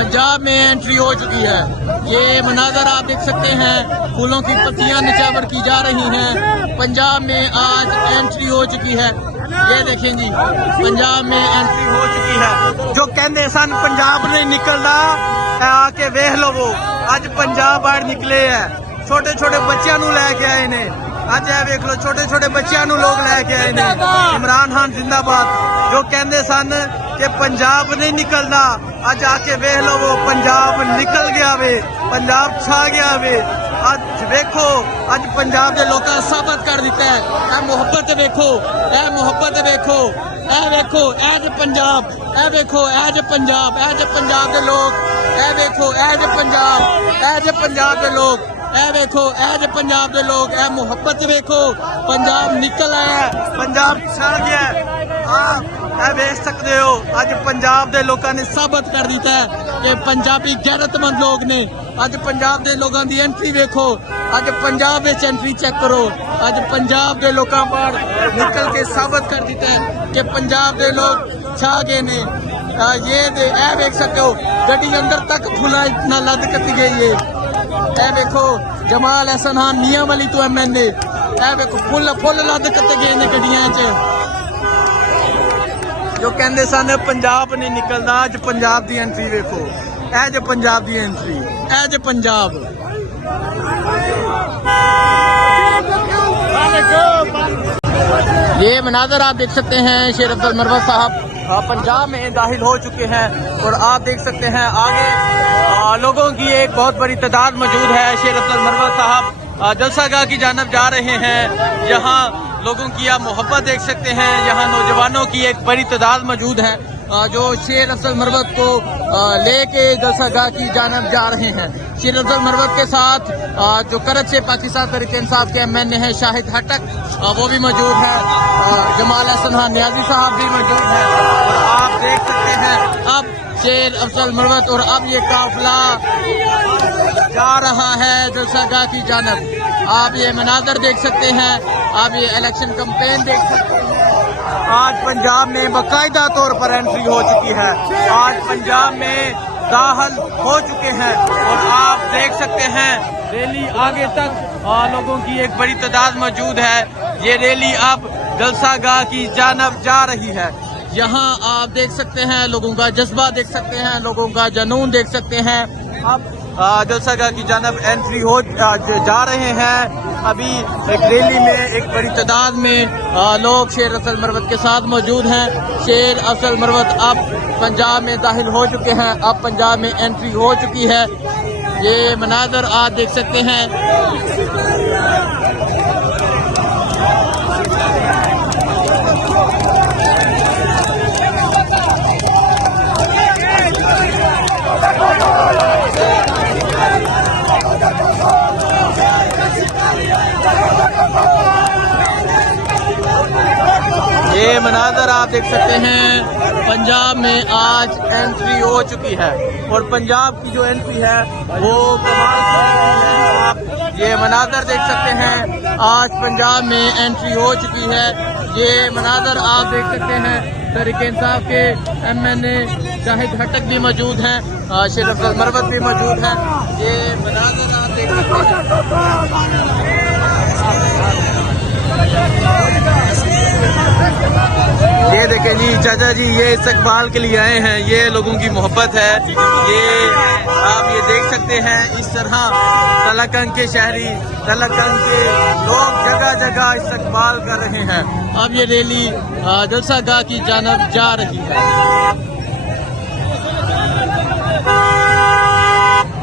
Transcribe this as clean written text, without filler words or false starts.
पंजाब में एंट्री हो चुकी है। ये मनाजर आप देख सकते हैं, फूलों की पत्तियां निछावर की जा रही हैं। पंजाब में आज एंट्री हो चुकी है। ये देखें जी, पंजाब में एंट्री हो चुकी है। जो कहते सन पंजाब ने निकलना आके वेख लो, वो अज पंजाब बाहर निकले है। छोटे छोटे बच्चों नू लैके आए ने। अज है वेख लो, छोटे छोटे बच्चों नू लोग लैके आए ने। इमरान खान जिंदाबाद। जो कहते सन कि पंजाब नहीं निकलना, अज आके वेख लो, वो पंजाब निकल गया वे, पंजाब छा गया वे। अज वेखो, अज पंजाब के लोगों ने साबित कर दिता है। ए मुहब्बत वेखो, ए मुहब्बत वेखो, ए वेखो, एज पंजाब, ए वेखो, एज पंजाब, एज पंजाब के लोग, ए वेखो, एज पंजाब, एज पंजाब के लोग, ए वेखो, एज पंजाब के लोग, ए मुहब्बत वेखो, पंजाब निकल आया, पंजाब छा गया। आप देख सकते हो, अज पंजाब के लोगों ने साबित कर दिता है कि पंजाबी गैरतमंद लोग ने। अज पंजाब के लोगों की एंट्री वेखो, अज पंजाब में एंट्री चेक करो। अज पंजाब के लोगों पर निकल के साबित कर दिता है कि पंजाब के लोग छा गए ने। ये देख सकते हो, गड्डी अंदर तक फुला इतना लद कती गई है। ए देखो, जमाल एहसन खान मियां वाली तो MNA, ए देखो फुल फुल लद कते गए ने गड्डियां च। जो कहते सन पंजाब नहीं निकलना, अज पंजाब की एंट्री वेखो, एज पंजाब की एंट्री, एज पंजाब। ये मनाजर आप देख सकते हैं, शेर अब्दुल मरवत साहब पंजाब में दाखिल हो चुके हैं। और आप देख सकते हैं आगे लोगों की एक बहुत बड़ी तादाद मौजूद है। शेर अब्दुल मरवत साहब जलसागाह की जानब जा रहे हैं। यहाँ लोगों की आप मोहब्बत देख सकते हैं। यहाँ नौजवानों की एक बड़ी तादाद मौजूद है जो शेर अफजल मरवत को लेके जलसागाह की जानब जा रहे हैं। शेर अफजल मरवत के साथ जो करत से पाकिस्तान तहरीक इंसाफ के MNA हैं शाहिद हटक, वो भी मौजूद है। जमाल एहसन खान नियाजी साहब भी मौजूद हैं। और आप देख सकते हैं अब शेर अफजल मरवत और अब ये काफिला जा रहा है जलसागाह की जानब। आप ये मनाजर देख सकते हैं, आप ये इलेक्शन कैंपेन देख सकते हैं। आज पंजाब में बाकायदा तौर पर एंट्री हो चुकी है। आज पंजाब में दाखिल हो चुके हैं। और आप देख सकते हैं रैली आगे तक लोगों की एक बड़ी तादाद मौजूद है। ये रैली अब जलसागाह की जानब जा रही है। यहाँ आप देख सकते हैं लोगों का जज्बा देख सकते हैं, लोगों का जुनून देख सकते हैं। अब जलसागाह की जानब एंट्री हो जा रहे हैं। अभी एक रैली में एक बड़ी तादाद में लोग शेर अफजल मरवत के साथ मौजूद हैं। शेर अफजल मरवत अब पंजाब में दाखिल हो चुके हैं, अब पंजाब में एंट्री हो चुकी है। ये मनाजर आप देख सकते हैं। ये मनाजर आप देख सकते हैं, पंजाब में आज एंट्री हो चुकी है। और पंजाब की जो एंट्री है वो कमाल है। आप ये मनाजर देख सकते हैं, आज पंजाब में एंट्री हो चुकी है। ये मनाजर आप देख सकते हैं, तहरीक इंसाफ के MNA शाहिद हटक भी मौजूद हैं, शेर अफजल मरवत भी मौजूद हैं। ये मनाजर आप देख सकते हैं। ये देखें जी चाचा जी, ये इस्तकबाल के लिए आए हैं। ये लोगों की मोहब्बत है। ये आप ये देख सकते हैं, इस तरह तलकंग के शहरी, तलकंग के लोग जगह जगह इस्तकबाल कर रहे हैं। अब ये रैली जलसागाह की जानब जा रही है।